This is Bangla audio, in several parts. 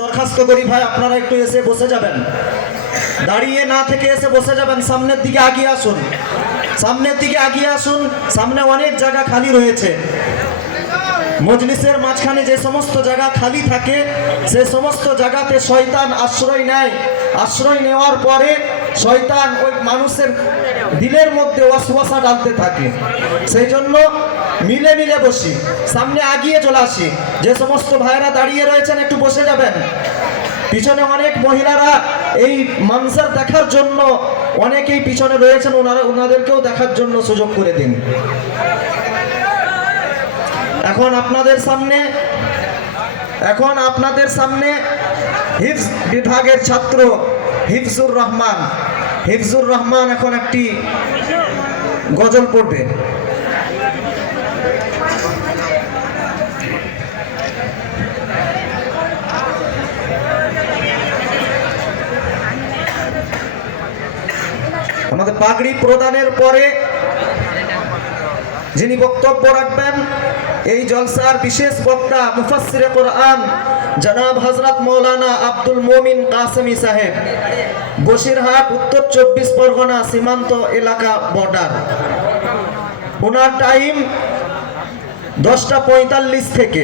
দরখাস্ত করি ভাই, আপনারা একটু এসে বসে যাবেন, দাঁড়িয়ে না থেকে এসে বসে যাবেন। সামনের দিকে আগিয়ে আসুন, সামনের দিকে আগিয়ে আসুন। সামনে অনেক জায়গা খালি রয়েছে। মজলিসের মাঝখানে যে সমস্ত জায়গা খালি থাকে সে সমস্ত জায়গাতে শয়তান আশ্রয় নেয়। আশ্রয় নেওয়ার পরে শয়তান ওই মানুষের দিলের মধ্যে ওয়াসওয়াসা ডালতে থাকে। সেই জন্য মিলে মিলে বসি, সামনে আগিয়ে চলে আসি। যে সমস্ত ভাইরা দাঁড়িয়ে রয়েছেন একটু বসে যাবেন। পিছনে অনেক মহিলারা এই মঞ্জর দেখার জন্য অনেকেই পিছনে রয়েছেন, ওনাদেরকেও দেখার জন্য সুযোগ করে দিন। এখন আপনাদের সামনে হিফজ বিভাগের ছাত্র হিফজুর রহমান এখন একটি গজল পড়বে। আমাদের পাগড়ি প্রদানের পরে যিনি বক্তব্য রাখবেন এই জলসার বিশেষ বক্তা মুফাসসিরে কোরআন জনাব হযরত মাওলানা আব্দুল মোমিন কাসেমি সাহেব, বসিরহাট, উত্তর 24 পরগনা সীমান্ত এলাকা বর্ডার। ওনার টাইম 10:45 থেকে।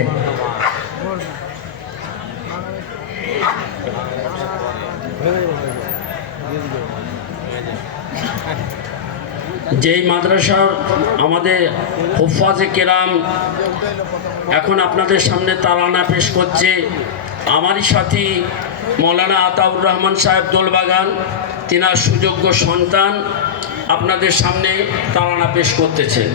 যেই মাদ্রাসার আমাদের হুফাজে কেরাম এখন আপনাদের সামনে তারানা পেশ করছে, আমারই সাথী মৌলানা আতাউর রহমান সাহেব দোলবাগান, তিনার সুযোগ্য সন্তান আপনাদের সামনে তারানা পেশ করতেছেন।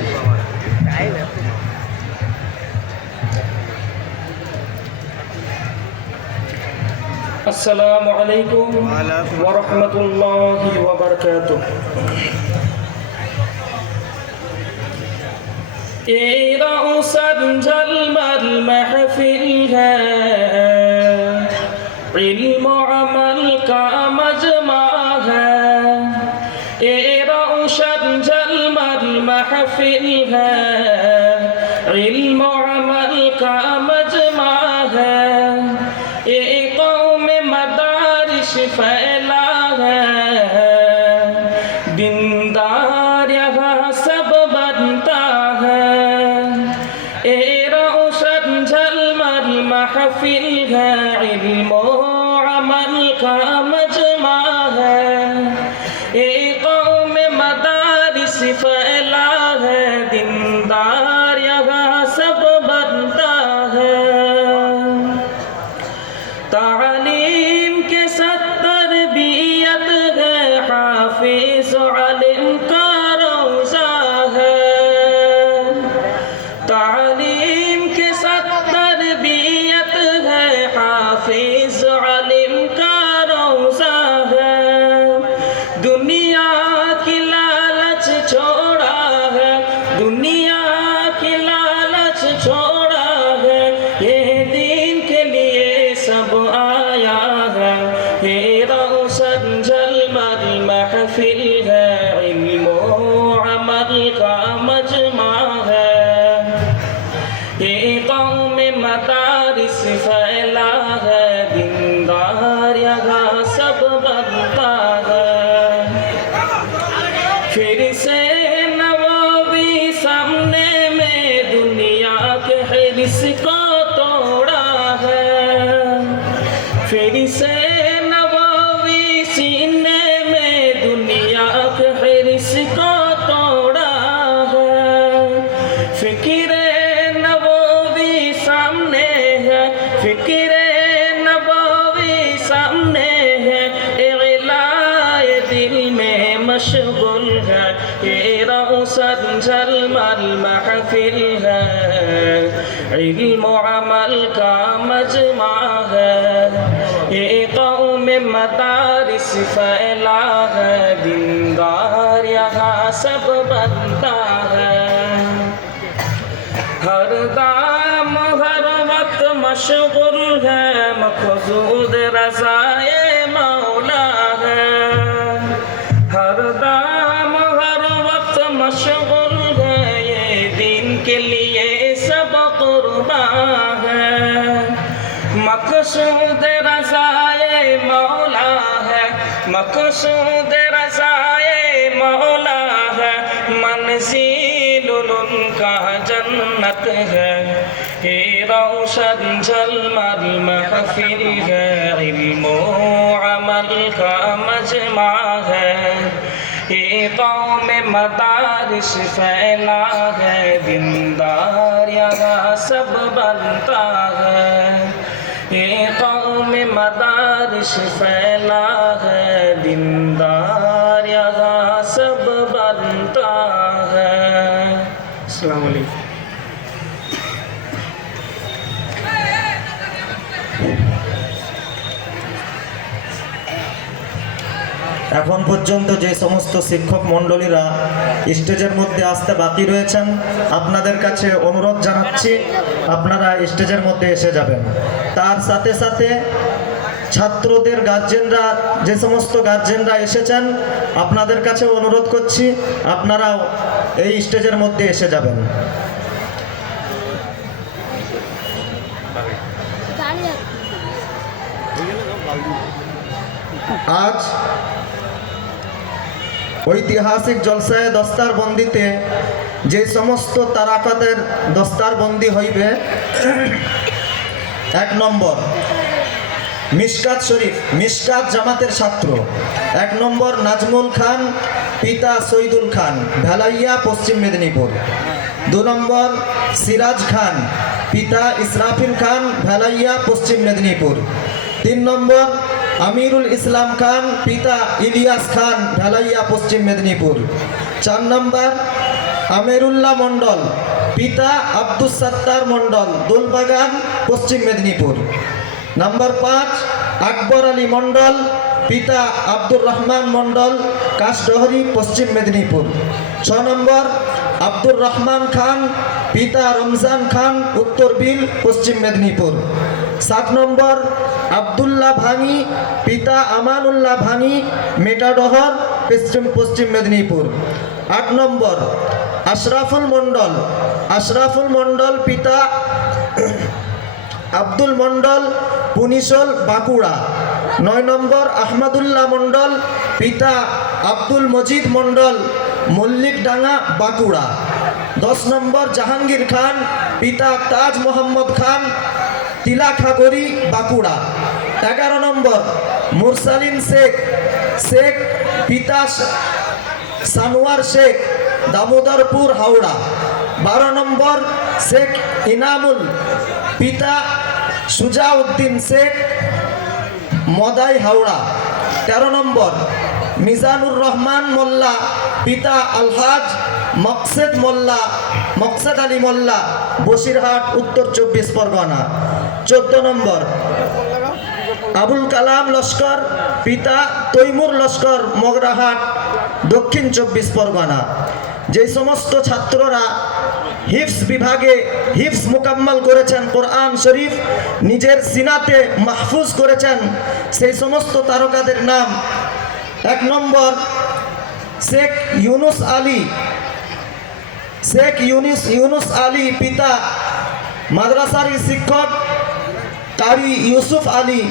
আসসালামু আলাইকুম ওয়া রাহমাতুল্লাহি ওয়া বারাকাতুহু। ये रौशन झलमल महफिल है, इल्म अमल का मजमा है। ये रौशन झलमल महफिल है, इल्म अमल का मजमा है। ये कौम मदारिश फैला है, दीनदार यहाँ सब बनता है। ए रोशन झलमल महफिल है, इल्म अमल का मजमा है। ए कौम मदारिस फैला है, दीनदार यहाँ सब बनता है। तालीम के साथ तरबियत है, हाफिज आलिम का रोज़ा है। तालीम के साथ तरबियत है, हाफिज आलिम का रोज़ा है। दुनिया की लालच छोड़ा है, दुनिया की लालच छोड़ा है। ये दीन के लिए सब आया है। ये रोशन झलमल महफिल है, इल्म अमल का मजमा है। ये कौम मदारिस फैला है, दीनदार यहाँ सब बनता है। फिर से नवाबी सामने में दुनिया के हिर्स को तोड़ा है। फिर से नवाबी सीने में दुनिया के हिर्स को तोड़ा है। फिक्रे नवाबी सामने है, फिक्रे नवाबी सामने है। इलाए दिल में मशगुल है, ये रौशन झलमल महफिल है, इल्म अमल का मजमा है। ये कौम मदारिस फैला है, दीनदार यहाँ सब बनता है। हर दाम हर वक्त मशगुल है, मक़सूद रज़ाए मौला है। हर दाम हर वक्त मशगुल है, ये दीन के लिए सब कुर्बान है। मक़सूद रज़ाए मौला है, मक़सूद रज़ाए मौला है, मंज़िल उनका जन्नत है। ये रोशन जलमल महफिल है, इल्म अमल का मजमा है। ये कौम मदारिस फैला है, दीनदार यहाँ सब बनता है। ये कौम मदारिस फैला है, दीनदार यहाँ सब बनता है। अस्सलाम वालेकुम। এখন পর্যন্ত যে সমস্ত শিক্ষক মণ্ডলীরা স্টেজের মধ্যে আসতে বাকি রয়েছেন, আপনাদের কাছে অনুরোধ জানাচ্ছি আপনারা স্টেজের মধ্যে এসে যাবেন। তার সাথে সাথে ছাত্রদের গার্জেনরা, যে সমস্ত গার্জেনরা এসেছেন, আপনাদের কাছে অনুরোধ করছি আপনারাও এই স্টেজের মধ্যে এসে যাবেন। আজ ঐতিহাসিক জলসায় দস্তারবন্দিতে যে সমস্ত তারাকাতের দস্তারবন্দি হইবে, 1 নম্বর মিশকাত শরীফ, মিশকাত জামাতের ছাত্র। 1 নম্বর নাজমুল খান, পিতা শহীদুল খান, ভেলাইয়া, পশ্চিম মেদিনীপুর। 2 নম্বর সিরাজ খান, পিতা ইসরাফিল খান, ভেলাইয়া, পশ্চিম মেদিনীপুর। 3 নম্বর আমিরুল ইসলাম খান, পিতা ইলিয়াস খান, ভেলাইয়া, পশ্চিম মেদিনীপুর। 4 নম্বর আমিরুল্লাহ মণ্ডল, পিতা আব্দুস সাত্তার মণ্ডল, দোলবাগান, পশ্চিম মেদিনীপুর। নাম্বার 5 আকবর আলী মণ্ডল, পিতা আব্দুর রহমান মণ্ডল, কাশডহরি, পশ্চিম মেদিনীপুর। 6 নম্বর আব্দুর রহমান খান, পিতা রমজান খান, উত্তর বিল, পশ্চিম মেদিনীপুর। 7 নম্বর আব্দুল্লাহ ভাঙি, পিতা আমানুল্লাহ ভাঙি, মেটাডহর, পশ্চিম মেদিনীপুর। 8 নম্বর আশরাফুল মণ্ডল, আশরাফুল মণ্ডল, পিতা আব্দুল মণ্ডল, পুনিশল, বাঁকুড়া। 9 নম্বর আহমদুল্লাহ মণ্ডল, পিতা আব্দুল মজিদ মণ্ডল, মল্লিকডাঙ্গা, বাঁকুড়া। 10 নম্বর জাহাঙ্গীর খান, পিতা তাজ মোহাম্মদ খান, তিলাখাগড়ি, বাঁকুড়া। 11 নম্বর মুরসালিন শেখ, শেখ, পিতা সানোয়ার শেখ, দামোদরপুর, হাওড়া। 12 নম্বর শেখ ইনামুল, পিতা সুজাউদ্দিন শেখ, মদাই, হাওড়া। 13 নম্বর মিজানুর রহমান মোল্লা, পিতা আলহাজ মকসেদ মোল্লা, মকসেদ আলী মোল্লা, বসিরহাট, উত্তর 24 পরগনা। 14 নম্বর আবুল কালাম লস্কর, পিতা তৈমুর লস্কর, মগরাহাট, দক্ষিণ 24 পরগনা। যে সমস্ত ছাত্ররা হিফজ বিভাগে হিফজ মুকাম্মাল করেছেন, কোরআন শরীফ নিজের সিনাতে মাহফুজ করেছেন, সেই সমস্ত তারকাদের নাম: 1 নম্বর শেখ ইউনুস আলী, শেখ ইউনুস আলী, পিতা মাদ্রাসার শিক্ষক কারি ইউসুফ আলী,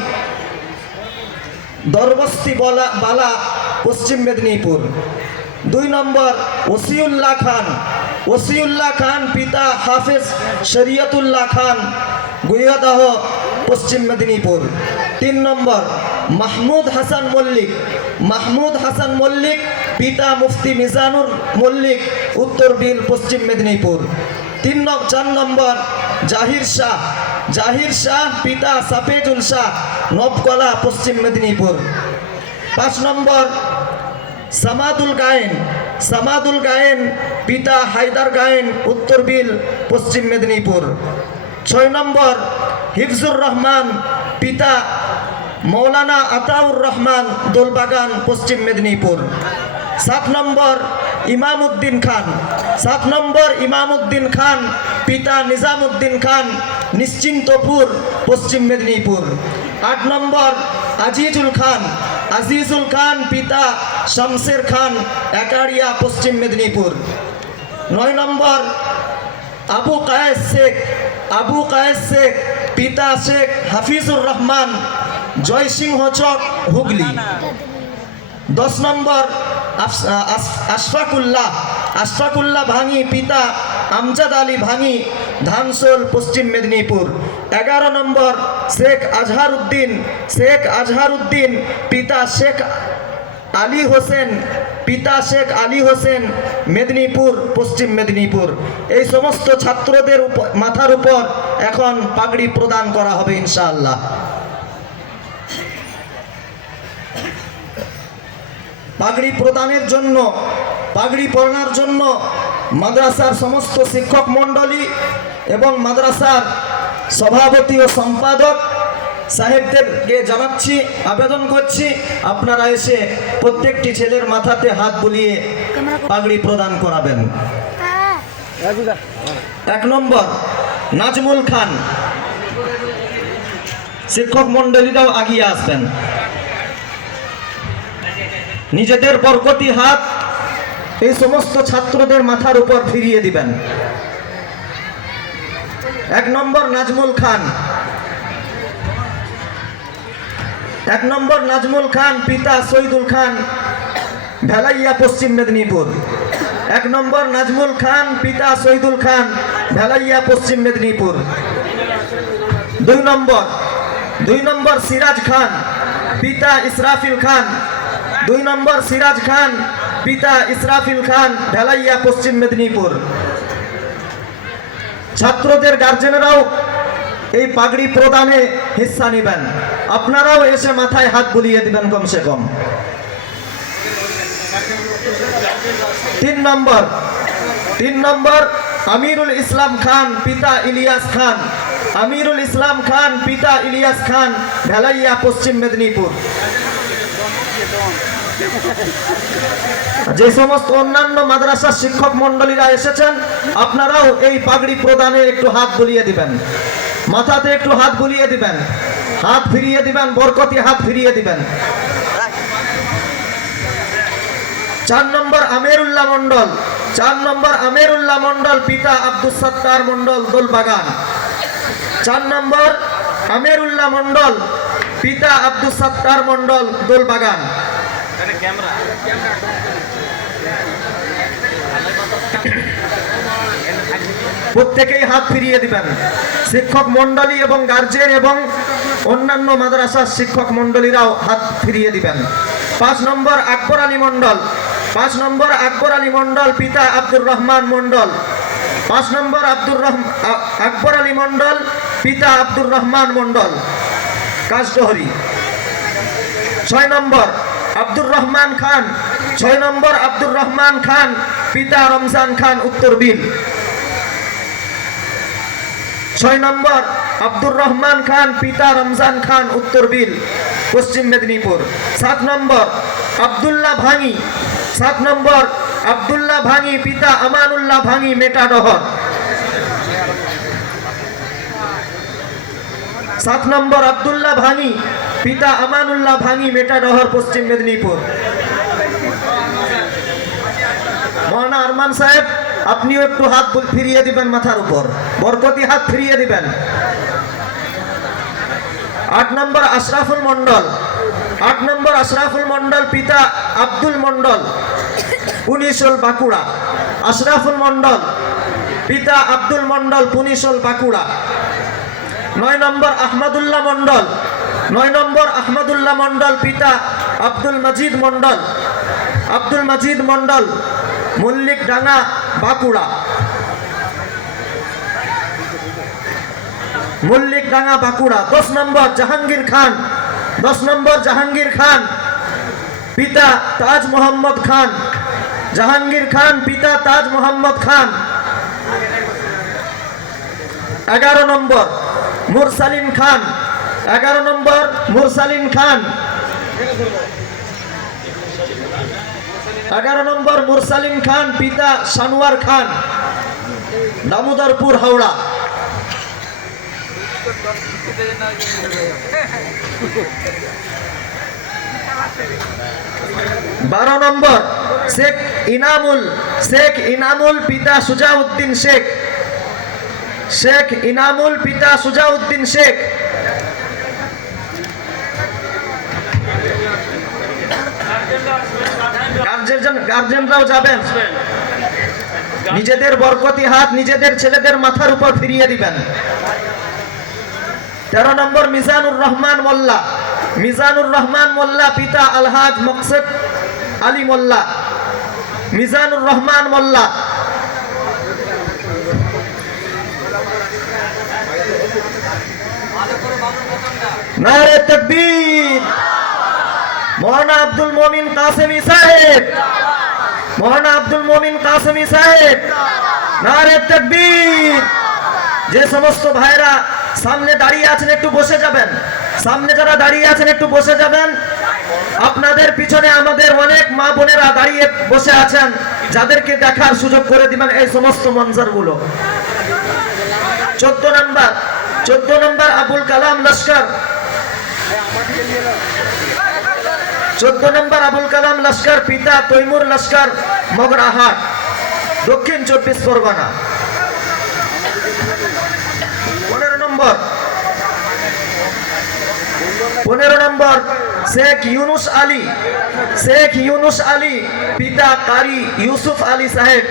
দরবস্তি বালা, পশ্চিম মেদিনীপুর। 2 নম্বর ওসিউল্লাহ খান, ওসিউল্লাহ খান, পিতা হাফেজ শরিয়তুল্লাহ খান, গুইয়াদাহ, পশ্চিম মেদিনীপুর। 3 নম্বর মাহমুদ হাসান মল্লিক, মাহমুদ হাসান মল্লিক, পিতা মুফতি মিজানুর মল্লিক, উত্তর বিল, পশ্চিম মেদিনীপুর। 4 নম্বর জাহির শাহ, জাহির শাহ, পিতা সাফেজুল শাহ, নবকলা, পশ্চিম মেদিনীপুর। 5 নম্বর সামাদুল গায়েন, সামাদুল গায়েন, পিতা হায়দার গায়েন, উত্তর বিল, পশ্চিম মেদিনীপুর। 6 নম্বর হিফজুর রহমান, পিতা মৌলানা আতাউর রহমান, দোলবাগান, পশ্চিম মেদিনীপুর। 7 নম্বর ইমামউদ্দিন খান, 7 নম্বর ইমামউদ্দিন খান, পিতা নিজামউদ্দিন খান, নিশ্চিন্তপুর, পশ্চিম মেদিনীপুর। 8 নম্বর আজিজুল খান, আজিজুল খান, পিতা শমশের খান, একাড়িয়া, পশ্চিম মেদিনীপুর। 9 নম্বর আবু কায়েস শেখ, আবু কায়েস শেখ, পিতা শেখ হাফিজুর রহমান, জয়সিংহ চক, হুগলি। 10 নম্বর আশফাকুল্লাহ ভাঙি, পিতা আমজাদ আলী ভাঙি, ধানসোল, পশ্চিম মেদিনীপুর। 11 নম্বর শেখ আজহারউদ্দিন, পিতা শেখ আলী হোসেন, মেদিনীপুর, পশ্চিম মেদিনীপুর। এই সমস্ত ছাত্রদের মাথার উপর এখন পাগড়ি প্রদান করা হবে ইনশাআল্লাহ। পাগড়ি প্রদানের জন্য, পাগড়ি পরানোর জন্য মাদ্রাসার সমস্ত শিক্ষক মণ্ডলী এবং মাদ্রাসার সভাপতি ও সম্পাদক সাহেবদেরকে জানাচ্ছি, আবেদন করছি, আপনারা এসে প্রত্যেকটি ছেলের মাথাতে হাত বুলিয়ে পাগড়ি প্রদান করাবেন। 1 নম্বর নাজমুল খান, শিক্ষক মণ্ডলীরাও আগিয়ে আসবেন। নিজেদের বরকতি হাত এই সমস্ত ছাত্রদের মাথার উপর ফিরিয়ে দিবেন। 1 নম্বর নাজমুল খান, 1 নম্বর নাজমুল খান, পিতা শহীদুল খান, ভেলাইয়া, পশ্চিম মেদিনীপুর। 1 নম্বর নাজমুল খান, পিতা শহীদুল খান, ভেলাইয়া, পশ্চিম মেদিনীপুর। 2 নম্বর সিরাজ খান, পিতা ইসরাফিল খান, 2 নম্বর সিরাজ খান, পিতা ইসরাফিল খান, ভেলাইয়া, পশ্চিম মেদিনীপুর। ছাত্রদের গার্জেনেরাও এই পাগড়ি প্রদানে হিস্সা নেবেন, আপনারাও এসে মাথায় হাত বুলিয়ে দিবেন কমসে কম। 3 নম্বর আমিরুল ইসলাম খান, পিতা ইলিয়াস খান, আমিরুল ইসলাম খান, পিতা ইলিয়াস খান, ভেলাইয়া, পশ্চিম মেদিনীপুর। যে সমস্ত অন্যান্য মাদ্রাসার শিক্ষক মণ্ডলীরা এসেছেন, আপনারাও এই পাগড়ি প্রদানে একটু হাত বুলিয়ে দিবেন, মাথাতে একটু হাত বুলিয়ে দিবেন, হাত ফিরিয়ে দিবেন, বরকতি হাত ফিরিয়ে দিবেন। 4 নম্বর আমিরুল্লাহ মণ্ডল, 4 নম্বর আমিরুল্লাহ মণ্ডল, পিতা আব্দুস সাত্তার মণ্ডল, দোলবাগান। 4 নম্বর আমিরুল্লাহ মণ্ডল, পিতা আব্দুস সাত্তার মণ্ডল, দোলবাগান। প্রত্যেকেই হাত ফিরিয়ে দিবেন, শিক্ষক মণ্ডলী এবং গার্জেন এবং অন্যান্য মাদ্রাসার শিক্ষক মণ্ডলীরাও হাত ফিরিয়ে দিবেন। 5 নম্বর আকবর আলী মণ্ডল, 5 নম্বর আকবর আলী মণ্ডল, পিতা আব্দুর রহমান মণ্ডল। 5 নম্বর আকবর আলী মণ্ডল, পিতা আব্দুর রহমান মণ্ডল, কাজডহরি। 6 নম্বর আব্দুর রহমান খান, 6 নম্বর আব্দুর রহমান খান, পিতা রমজান খান, উত্তর বিল। 6 নম্বর আব্দুর রহমান খান, পিতা রমজান খান, উত্তর বিল, পশ্চিম মেদিনীপুর। 7 নম্বর আব্দুল্লাহ ভাঙি, 7 নম্বর আব্দুল্লাহ ভাঙি, পিতা আমানুল্লাহ ভাঙি, মেটাডহর। 7 নম্বর আব্দুল্লাহ ভাঙি, পিতা আমানুল্লাহ ভাঙি, মেটাডহর, পশ্চিম মেদিনীপুর। মৌলানা আরমান সাহেব, আপনিও একটু হাত ফিরিয়ে দিবেন মাথার উপর, বরকতি হাত ফিরিয়ে দিবেন। 8 নম্বর আশরাফুল মণ্ডল, 8 নম্বর আশরাফুল মণ্ডল, পিতা আব্দুল মণ্ডল, পুনিশল, বাঁকুড়া। আশরাফুল মণ্ডল, পিতা আব্দুল মণ্ডল, পুনিশল, বাঁকুড়া। 9 নম্বর আহমদুল্লাহ মণ্ডল, 9 নম্বর আহমদুল্লাহ মণ্ডল, পিতা আব্দুল মজিদ মণ্ডল, আব্দুল মজিদ মণ্ডল, মল্লিক ডাঙ্গা, বাঁকুড়া। মল্লিক ডাঙ্গা, বাঁকুড়া। 10 নম্বর জাহাঙ্গীর খান, 10 নম্বর জাহাঙ্গীর খান, পিতা তাজ মোহাম্মদ খান, জাহাঙ্গীর খান, পিতা তাজ মোহাম্মদ খান। 11 নম্বর মুরসালিন খান, 11 নম্বর মুরসালিন খান, 11 নম্বর মুরসালিন খান, পিতা সানোয়ার খান, দামোদরপুর, হাওড়া। 12 নম্বর শেখ ইনামুল, পিতা সুজাউদ্দিন শেখ, শেখ ইনামুল, পিতা সুজাউদ্দিন শেখ। গার্জেনরাও যাবেন, নিজেদের বরকতি হাত নিজেদের ছেলেদের মাথার উপর ফিরিয়ে দিবেন। 13 নম্বর মিজানুর রহমান মোল্লা। মিজানুর রহমান মোল্লা পিতা আলহাজ মকসদ আলী মোল্লা। মিজানুর রহমান মোল্লা। নারে তাকবীর। মৌলানা আব্দুল মোমিন কাসেমি সাহেব। মৌলানা আব্দুল মোমিন কাসেমি সাহেব। নারে তাকবীর। যে সমস্ত ভাইরা সামনে দাঁড়িয়ে আছেন একটু বসে যাবেন, সামনে যারা দাঁড়িয়ে আছেন একটু বসে যাবেন। আপনাদের পিছনে আমাদের অনেক মা বোনেরা দাঁড়িয়ে বসে আছেন, যাদেরকে দেখার সুযোগ করে দিবেন এই সমস্ত মঞ্জরগুলো। 14 নম্বর আবুল কালাম লস্কর। 14 নম্বর আবুল কালাম লস্কর পিতা তৈমুর লস্কর মগরাহাট, দক্ষিণ 24 পরগনা। 15 নম্বর শেখ ইউনুস আলী। শেখ ইউনুস আলী পিতা কারি ইউসুফ আলী সাহেব।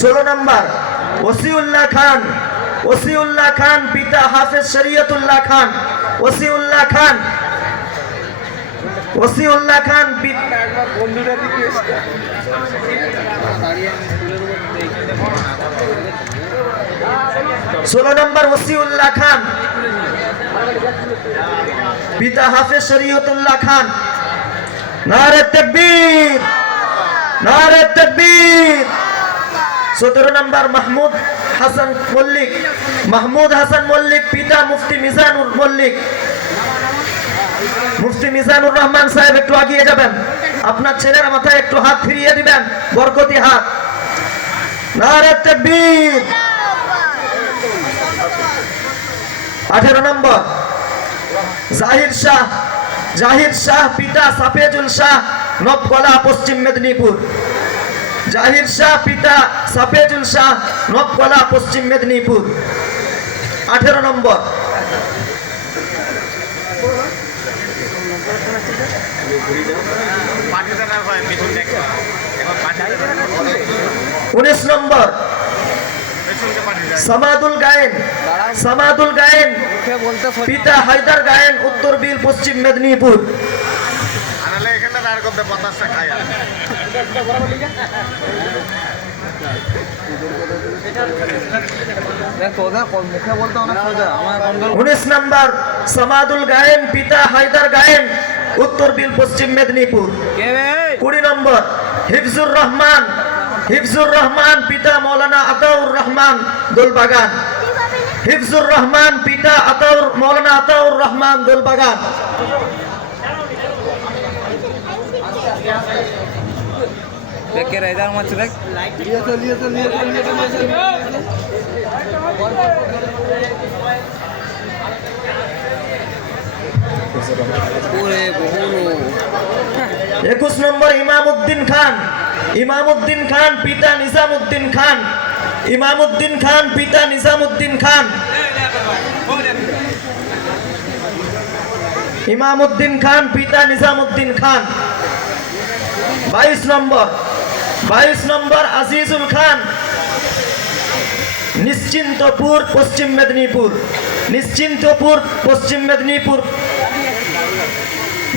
16 নম্বর ওসিউল্লাহ খান। ওসিউল্লাহ খান পিতা হাফেজ শরীয়তুল্লাহ খান। ওসিউল্লাহ খান। ওসিউল্লাহ খান 16 নম্বর ওসিউল্লাহ খান পিতা হাফেজ শরীয়তুল্লাহ খান। নারে তাকবীর। নারে তাকবীর। 17 নম্বর মাহমুদ হাসান মল্লিক। মাহমুদ হাসান মল্লিক পিতা মুফতি মিজানুর মল্লিক। মুফতি মিজানুর রহমান সাহেব একটু আগিয়ে যাবেন, আপনার ছেলের মাথায় একটু হাত ফিরিয়ে দিবেন, বরকতি হাত। নারে তাকবীর। 18 নম্বর জাহির শাহ। জাহির শাহ পিতা সাফেজুল শাহ নবগলা পশ্চিম মেদিনীপুর। জাহির শাহ পিতা সাফেজুল শাহ নবগলা পশ্চিম মেদিনীপুর। 18 নম্বর 19 নম্বর সামাদুল গায়েন। সামাদুল গায়েন পিতা হায়দার গায়েন উত্তর বিল পশ্চিম মেদিনীপুর। 19 নম্বর সামাদুল গায়েন পিতা হায়দার গায়েন উত্তর বিল পশ্চিম মেদিনীপুর। 20 নম্বর হিফজুর রহমান। হিফজুর রহমান পিতা মৌলানা আতাউর রহমান দোলবাগান। হিফজুর রহমান পিতা মৌলানা আতাউর রহমান দোলবাগান। 21 নম্বর ইমামউদ্দিন খান। ইমামউদ্দিন খান পিতা নিজামউদ্দিন খান। ইমামউদ্দিন খান পিতা নিজামউদ্দিন খান। ইমামউদ্দিন খান পিতা নিজামউদ্দিন খান। 22 নম্বর 22 নম্বর আজিজুল খান নিশ্চিন্তপুর পশ্চিম মেদিনীপুর। নিশ্চিন্তপুর পশ্চিম মেদিনীপুর।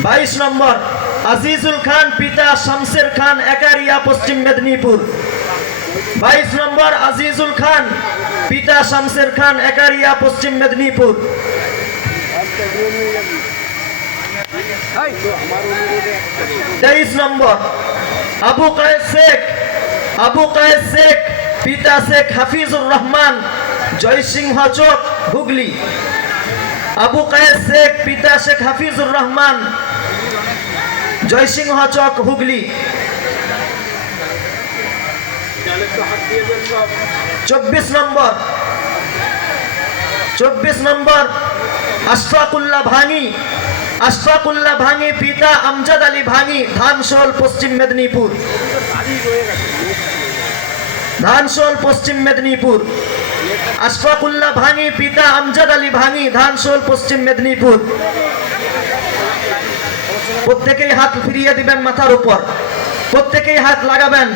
22 নম্বর আজিজুল খান পিতা শামসের খান একারিয়া পশ্চিম মেদিনীপুর। 22 নম্বর আজিজুল খান পিতা শামসের খান একারিয়া পশ্চিম মেদিনীপুর। 23 নম্বর আবু কায়েস শেখ। আবু কায়েস শেখ পিতা শেখ হাফিজুর রহমান জয়সিংহ চক হুগলি। আবু কায়েস শেখ পিতা শেখ হাফিজুর রহমান জয়সিংহ চক হুগলি। 24 নম্বর 24 নম্বর আশফাকুল্লাহ ভাঙি। আশফাকুল্লাহ ভাঙি পিতা আমজাদ আলী ভাঙি ধানশোল পশ্চিম মেদিনীপুর। ধানসোল পশ্চিম মেদিনীপুর। আশফাকুল্লাহ ভাঙি, পিতা আমজাদ আলী ভাঙি, ধানসোল পশ্চিম মেদিনীপুর। প্রত্যেকেই হাত ফিরিয়ে দিবেন মাথার উপর, প্রত্যেকেই হাত লাগাবেন।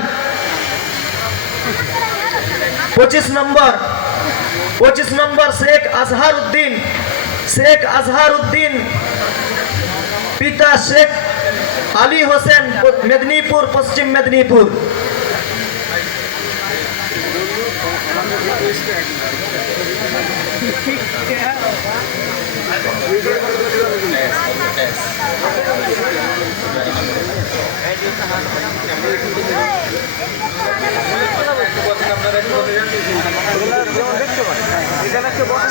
25 নম্বর শেখ আজহার উদ্দিন, শেখ আজহার উদ্দিন, পিতা শেখ আলী হোসেন, মেদিনীপুর পশ্চিম মেদিনীপুর।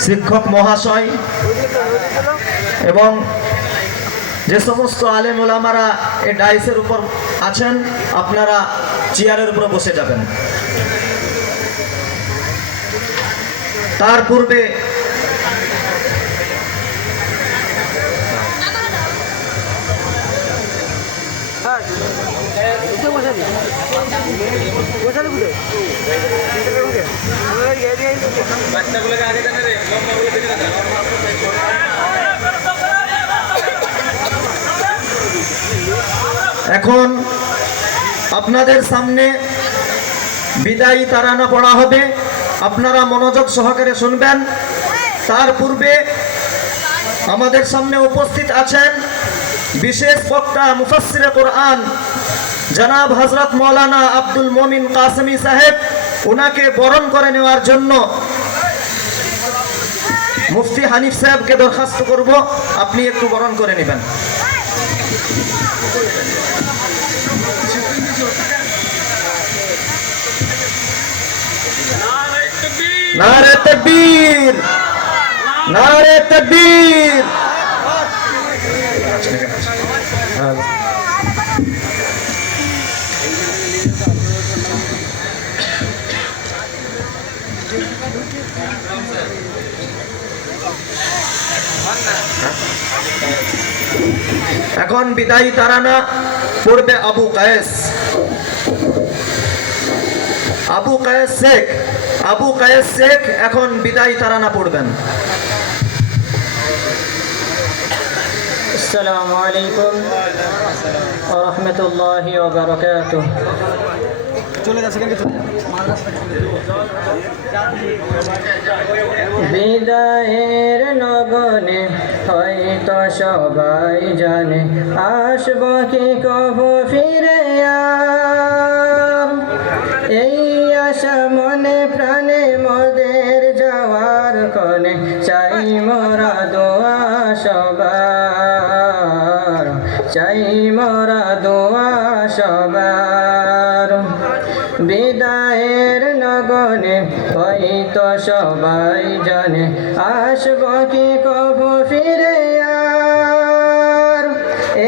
শিক্ষক মহাশয় এবং যে সমস্ত আলেম ওলামারা এই ডাইসের উপর আছেন, আপনারা চেয়ারের উপর বসে যাবেন। তার পূর্বে এখন আপনাদের সামনে বিদায়ী তারানা পড়া হবে, আপনারা মনোযোগ সহকারে শুনবেন। তার পূর্বে আমাদের সামনে উপস্থিত আছেন বিশেষ বক্তা মুফাসসিরে কোরআন জনাব হযরত মাওলানা আব্দুল মোমিন কাসেমি সাহেব। ওনাকে বরণ করে নেওয়ার জন্য মুফতি হানিফ সাহেবকে দরখাস্ত করব, আপনি একটু বরণ করে নেবেন। নারে তাকবীর, নারে তাকবীর। এখন বিদায়ী তারানা পড়বে আবু কায়েস, আবু কায়েস শেখ, আবু কায়েস শেখ এখন বিদায়ী তারানা পড়বেন। আসসালামু আলাইকুম ওয়া রাহমাতুল্লাহি ওয়া বারাকাতুহু। বিদায়ের লগনে হয়তো সবাই জানে, আসব কি কবু ফিরে আর। এই আশা মনে প্রাণে মোদের যাওয়ার ক্ষণে, চাই মোরা দোয়া সবার, চাই মোরা দোয়া সবার। বিদায়ের লগনে হয়তো সবাই জানে, আসব কি কবু ফিরে আর।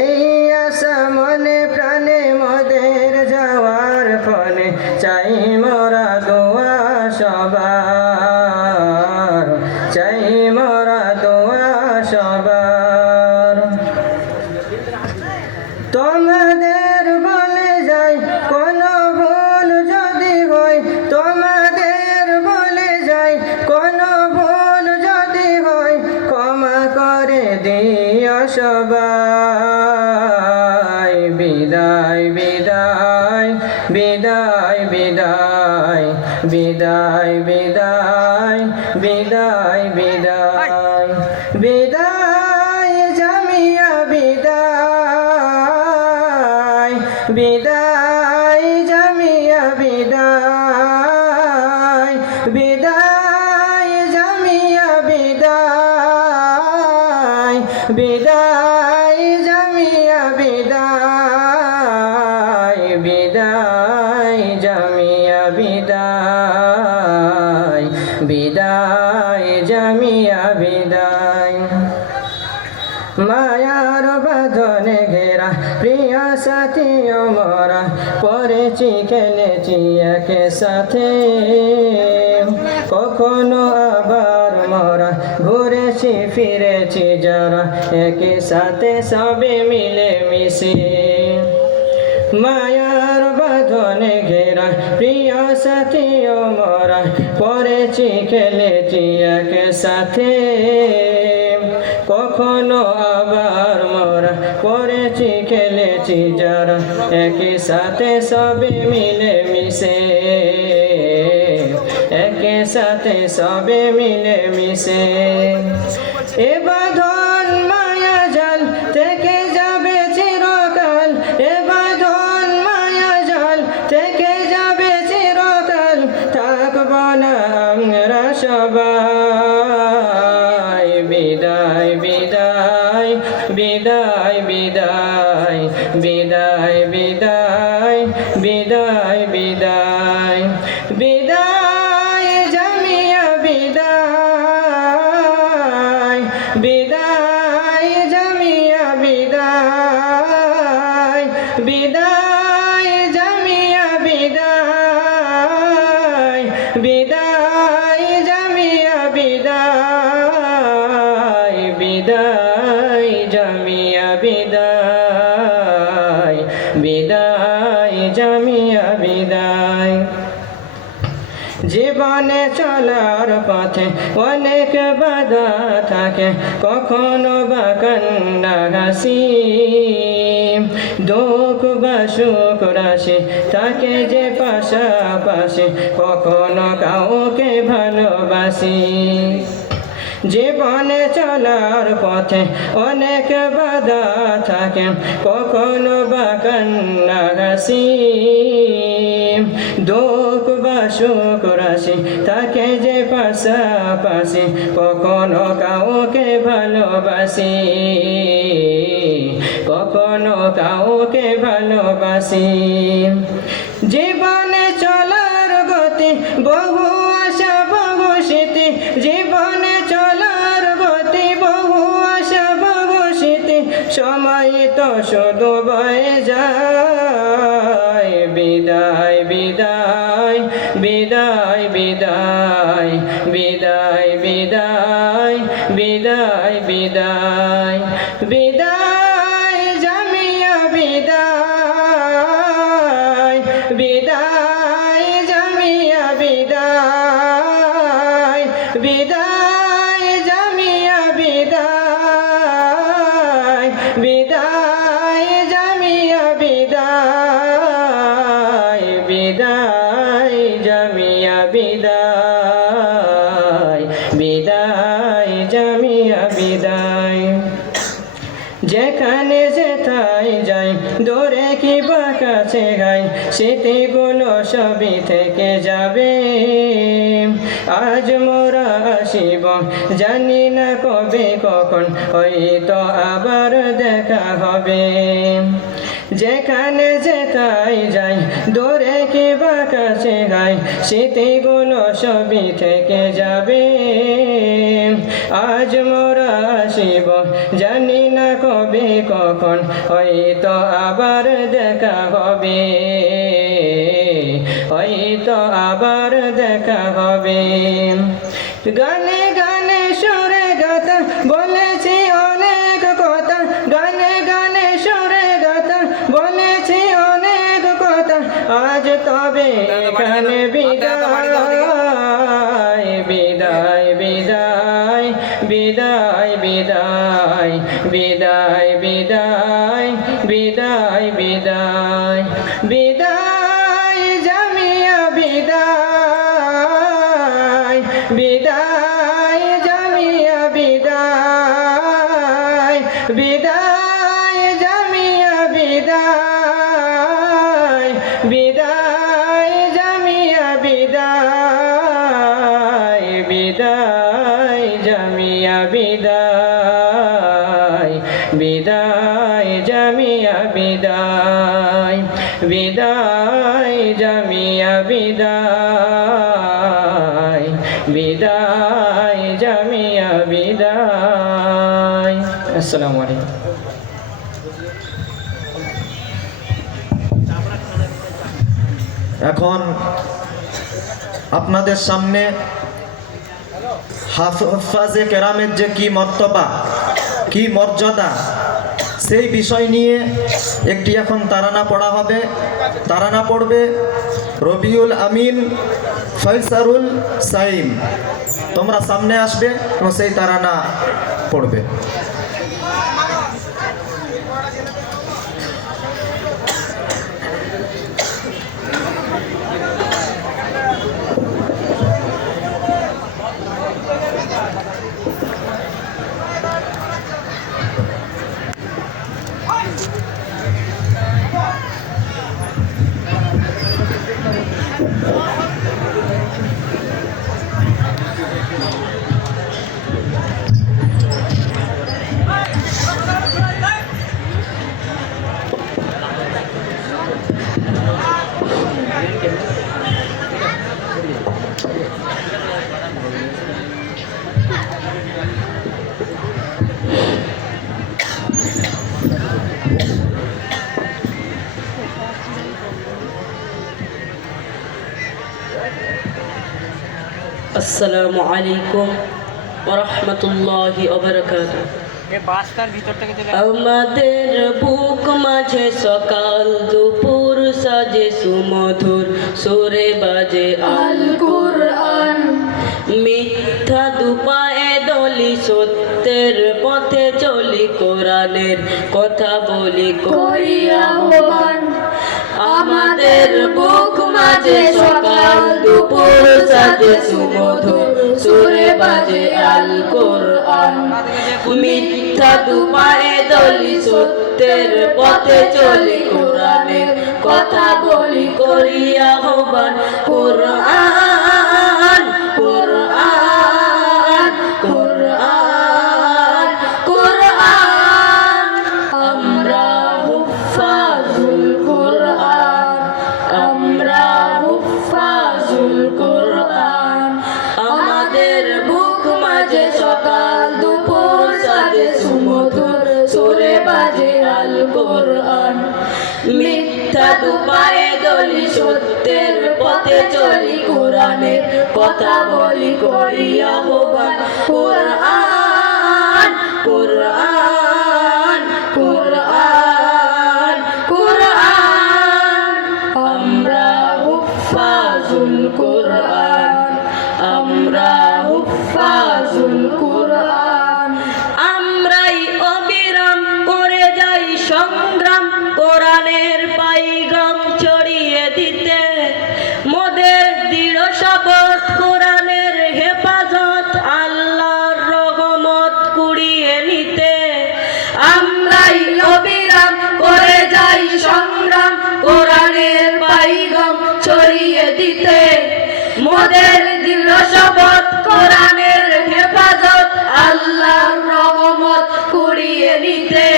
এই আশা মনে প্রাণে মোদের যাওয়ার ক্ষণে, চাই মোরা দোয়া সবার, চাই মোরা দোয়া সবার। তোমাদের বলে যাই কোনো ভুল যদি হয়, তোমাদের বলে যাই কোনো ভুল যদি হয়, ক্ষমা করে দিও সবাই। বিদায় বিদায় বিদায় বিদায় বিদায় বিদায় বিদায় বিদায় বিদায় জামিয়া বিদায়, বিদায় জামিয়া বিদায়, বিদায় জামিয়া বিদায়, বিদায় জামিয়া বিদায়, বিদায় জামিয়া বিদায়, বিদায় জামিয়া বিদায়। মায়ার বাঁধনে ঘেরা প্রিয় সাথী মোরা, পড়েছি খেলেছি একে সাথে। কখনো আবার মোরা ঘুরেছি ফিরেছি যারা, একই সাথে সবে মিলে মিশে। মায়ার বাঁধনে বাঁধনে ঘেরা প্রিয় সাথী মোরা পড়েছি খেলেছি একসাথে কখনো আবার মোরা পড়েছি খেলেছি যারা একই সাথে সবে মিলে মিশে একই সাথে সবে মিলে মিশে এ বাঁধন মায়া জাল থেকে যাবে চিরকাল এ বাঁধন মায়া জাল থেকে যাবে চিরকাল থাকব না আমরা সবাই বিদায় বিদায় বিদায় বিদায় বিদায় বিদায় বিদায় বিদায় বিদায় জামিয়া বিদায় বিদায় জামিয়া বিদায় বিদায় জামিয়া বিদায় বিদায় জামিয়া বিদায় বিদায় জামিয়া বিদায় বিদায় জামিয়া বিদায় জীবনে চলার পথে অনেক বাধা থাকে কখনো বা কান্না হাসি দুঃখ বা সুখ রাশি থাকে যে পাশাপাশি কখনো কাউকে ভালোবাসি জীবনে চলার পথে অনেক বাধা থাকে কখনো বা কান্না হাসি দুঃখ বা সুখ রাশি থাকে যে পাশাপাশি কখনো কাউকে ভালোবাসি কখনো কাউকে ভালোবাসি জীবনে চলার গতি বহু আশা বহু স্মৃতি জীবনে চলার গতি বহু আশা বহু স্মৃতি সময় তো শুধু বয়ে যায় বিদায় বিদায় বিদায় বিদায় বিদায় বিদায় বিদায় বিদায় বিদায় জামিয়া বিদায় বিদায় জামিয়া বিদায় বিদায় জামিয়া বিদায় বিদায় জামিয়া বিদায় বিদায় জামিয়া বিদায় বিদায় জামিয়া বিদায় যেখানে যেথায় যাই দূরে কি বা কাছে গাই স্মৃতিগুলো সবই থেকে যাবে আজ মোরা আসিব জানি না কবে কখন হয়তো আবার দেখা হবে যেখানে যেথায় যাই দূরে কি বা কাছে গাই স্মৃতিগুলো সবই থেকে যাবে আজ মোরা আসিব জানি না কবে কখন হয়তো আবার দেখা হবে হয়তো আবার দেখা হবে গানে গানে সুরে গাতা বলেছি অনেক কথা গানে গানে সুরে গাতা বলেছি অনেক কথা আজ তবে এখানে বিদায় বিদায় বিদায় বিদায় বিদায় বিদায় বিদায় বিদায় বিদায় বিদায় জামিয়া বিদায় বিদায় জামিয়া বিদায় বিদায় জামিয়া বিদায় বিদায় জামিয়া বিদায় বিদায় জামিয়া বিদায় বিদায় জামিয়া বিদায় বিদায় জামিয়া বিদায় বিদায় জামিয়া বিদায় আসসালামু আলাইকুম এখন আপনাদের সামনে হাফেজে কেরামের যে কি মর্তবা কি মর্যাদা সেই বিষয় নিয়ে একটি এখন তারানা পড়া হবে। তারানা পড়বে রবিউল আমিন ফয়সারুল সাইম। তোমরা সামনে আসবে এবং সেই তারানা পড়বে। আসসালামু আলাইকুম ওয়া রাহমাতুল্লাহি ওয়া বারাকাতুহু। আমাদের বুক মাঝে সকাল দুপুর সাজে সুমধুর সুরে বাজে আল কুরআন। মিথ্যা দুপায়ে দলি সত্যের পথে চলি কোরআনের কথা বলি করি আহ্বান। আমাদের বুক মাঝে সকাল দুপুর সাজে সুমধুর সুরে বাজে আল কোরআন। মিথ্যা দুপায়ে দলি সত্যের পথে চলি কোরআনের কথা বলি করি আহ্বান। কোরআন কোরআন কোরআন কোরআন আমরা হুফাজুল কোরআন, আমরা হুফাজুল কোরআন। আমাদের বুক মাঝে সকাল দুপুর সাজে সুমধুর সুরে বাজে আল কোরআন। মিথ্যা দুপায়ে দলি সত্যের পথে চলি কোরআনের কথা বলি করি আহ্বান। কোরআন কোরআন কোরআন কোরআন আমরা হুফাজুল কোরআন, আমরা হুফাজুল কোরআন। আমরাই অবিরাম করে যাই সংগ্রাম কোরআনের পাইগাম ছড়িয়ে দিতে। মোদের দৃঢ় শপথ কোরআনের হেফাজত আল্লাহর রহমত কুড়িয়ে নিতে। আমরাই অবিরাম করে যাই সংগ্রাম কোরআনের পাইগাম ছড়িয়ে দিতে। মোদের দৃঢ় শপথ কোরআনের হেফাজত আল্লাহর রহমত কুড়িয়ে নিতে।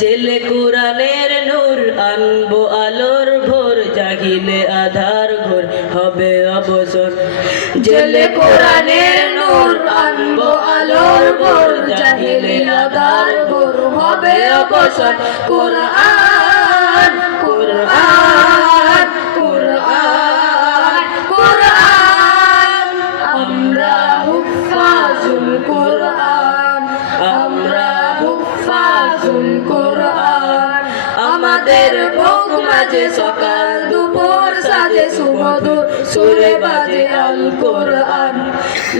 জেলে কোরআনের নূর আনবো আলোর ভোর, জাগিলে আধার ঘোর হবে অবসর। জেলে কোরআনের নূর আনবো আলোর ভোর, জাগিলে আধার ঘোর হবে অবসর। কোরআন কোরআন কোরআন কোরআন আমরা হুফাজুল কোরআন, আমরা হুফাজুল কোরআন। আমাদের বুক মাঝে সকাল দুপুর সাজে সুমধুর সুরে বাজে আল কোরআন।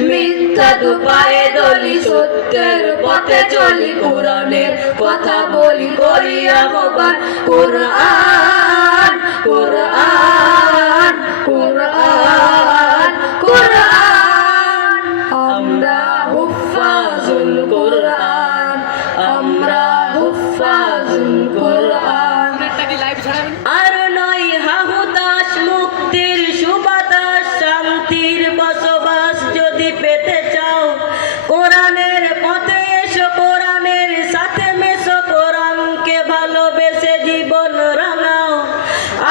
মিথ্যা দুপায়ে দলি সত্যের পথে চলি কোরআনের কথা বলি করি আহ্বান। কোরআন কোরআন কোরআন কোরআন আমরা হুফাজুল কোরআন, আমরা হুফাজুল কোরআন। আর নয় হাহুতাশ মুক্তির সুবাতাস, শান্তির বসবাস যদি পেতে চাও কোরআনের পথে এসো, কোরআনের সাথে মেশো, কোরআনকে ভালোবেসে জীবন রাঙাও।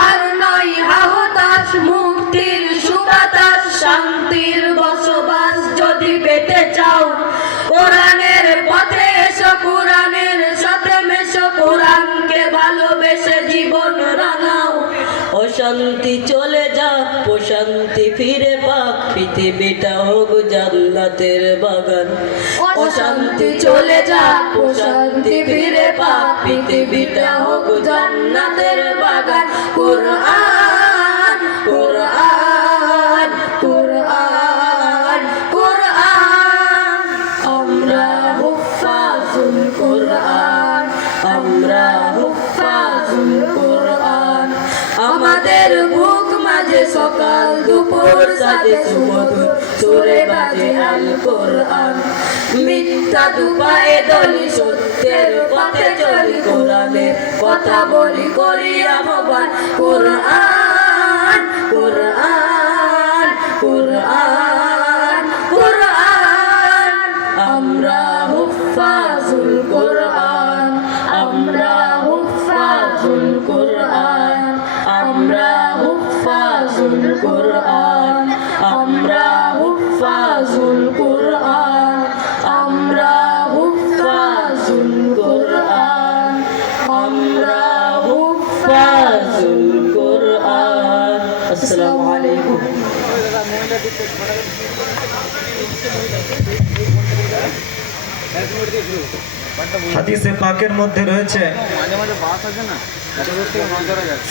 আর নয় হাহুতাশ মুক্তির সুবাতাস, শান্তির বসবাস যদি পেতে চাও কোরআনের পথে এসো, কোরআনের সাথে মেশো, কোরআনকে ভালোবেসে জীবন রাঙাও। অসৎ অশান্তি চলে যা প্রশান্তি ফিরে পাক পৃথিবীটা হোক জান্নাতের বাগান অশান্তি চলে যা প্রশান্তি ফিরে পাক পৃথিবীটা হোক জান্নাতের বাগান কুরআন কুরআন কুরআন কুরআন আমরা হুফাজুল কুরআন আমরা হুফাজুল কুরআন আমাদের বুক মাঝে সকাল দুপুর সাজে সুমধুর সুরে বাজে আল কোরআন মিথ্যা দুপায়ে দলি সত্যের পথে চলি কোরআনের কথা বলি করি আহ্বান কোরআন কোরআন কোরআন কোরআন আমরা হুফাজুল কোরআন আমরা হুফাজুল কোরআন আমরা হুফাজুল কোরআন আমরা হুফাজুল কোরআন আমরা হুফাজুল কোরআন আমরা হুফাজুল কোরআন আসসালামু আলাইকুম হাদিসে পাকের মধ্যে রয়েছে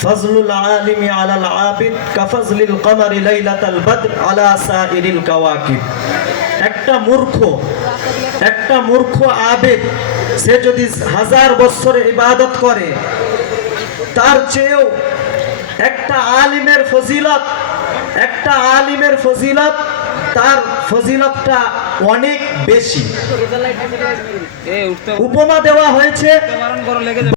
ফজলুল আলিমি আলাল আবিদ কাফজলিল কমারি লাইলাতাল বদর আলা সাইরিল কাওয়াকিব। একটা মূর্খ আবেদ সে যদি 1000 বছর ইবাদত করে তার চেয়েও একটা আলিমের ফজিলত তার ফজিলতটা অনেক বেশি। উপমা দেওয়া হয়েছে